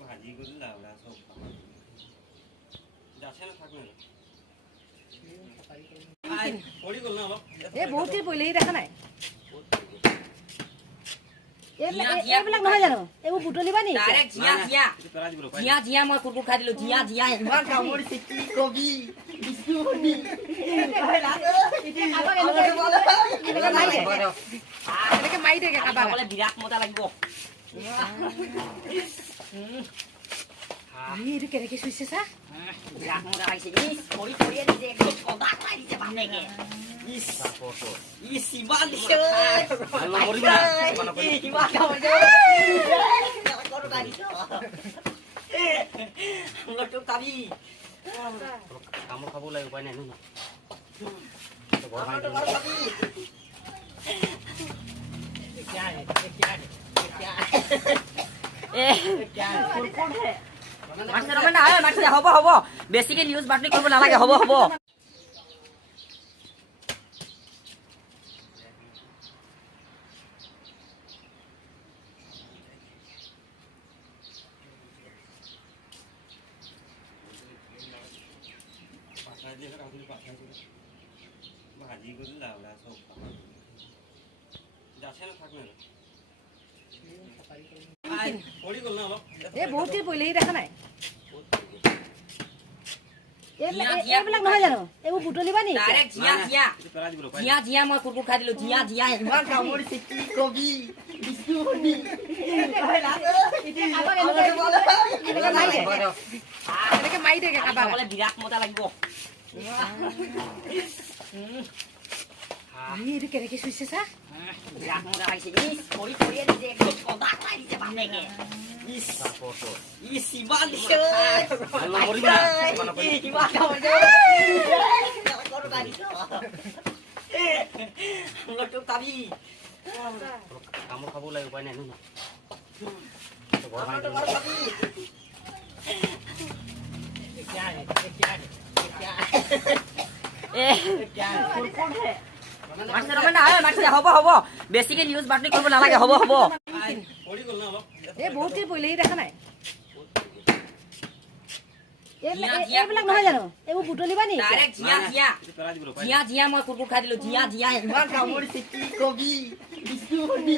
ভাজি করে লাউড়া সব যাচ্ছে না থাকবে না পড়ি গেল না অলপ এ বহুত দিন পहिले দেখা নাই এইবিলাক নহয় জানো এইবোৰ বুটলিবা নি ডাইৰেক্ট জিয়া জিয়া মই কুকুৰ খাই দিলো জিয়া ইমান কামুৰিছে কি কবি বিষ্ণুমণি এনেকে মাৰি দে কাবাক খাবলৈ বিৰাট মজা লাগিব এইটো কেনেকে চুইছে চা বিৰাট মজা লাগিছে ইস পৰি দিছে একদম কবা খাই দিছে বাপেকে ইস ইমান দিছে ইমান কামুৰিছে কৰো গাড়ীটো লটক তাবি কামোৰ খাব লাগে উপায় নাই ন হ'ব হ'ব বেছিকে নিউজ বাতৰি কৰিব নালাগে হ'ব হ'ব ভাজি করে লাউড়া সব যাচ্ছে না থাকবে না পড়ি গেল না অলপ এ বহুত দিন পहिले দেখা নাই এইবিলাক নহয় জানো এইবোৰ বুটলিবা নি ডাইৰেক্ট জিয়া মই কুকুৰ খাই দিলো জিয়া ইমান কামুৰিছে কি কবি বিষ্ণুমণি এনেকে মাৰি দে কাবাক খাবলৈ বিৰাট মজা লাগিব এইটো কেনেকে চুইছে চা বিৰাট মজা লাগিছে ইস পৰি দিছে একদম কবা খাই দিছে বাপেকে ইস ইমান দিছে ইমান কামুৰিছে কৰো গাড়ীটো লটক তাবি কামোৰ খাব লাগে উপায় নাই ন হ'ব হ'ব বেছিকে নিউজ বাতৰি কৰিব নালাগে হ'ব হ'ব পড়ি গেল না অলপ এ বহুত দিন পहिले দেখা নাই এইবিলাক নহয় জানো এইবোৰ বুটলিবা নি ডাইৰেক্ট জিয়া মই কুকুৰ খাই দিলো জিয়া ইমান কামুৰিছে কি কবি বিষ্ণুমণি